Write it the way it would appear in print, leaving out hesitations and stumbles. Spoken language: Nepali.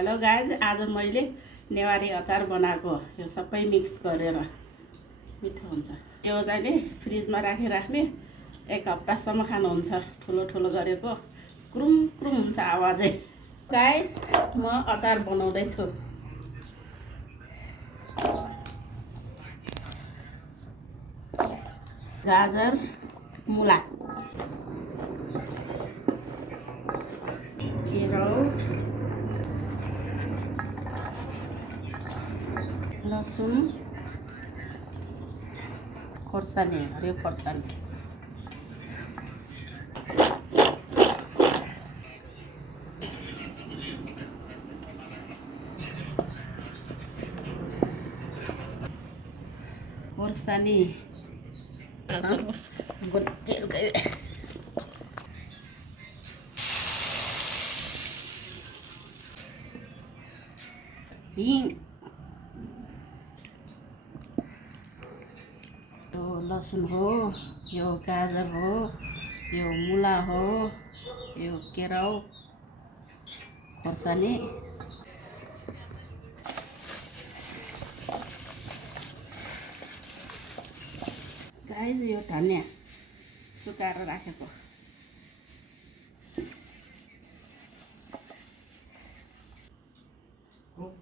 हेलो गाइज, आज मैले नेवारी अचार बनाएको यो सबै मिक्स गरेर मिठो हुन्छ। यो चाहिँ फ्रिजमा राख्ने 1 हप्तासम्म खानुहुन्छ। ठुलो ठुलो गरेको क्रुम क्रुम हुन्छ आवाजै। गाइस, म अचार बनाउँदैछु। गाजर, मुला, केराउ, लसुन, खोर्सानी, हरियो खोर्सानी, खोर्सानी हिङ, यो लसुन हो, यो गाजर हो, यो मुला हो, यो केराउ, खोर्सानी, गाइज यो धनिया सुकाएर राखेको।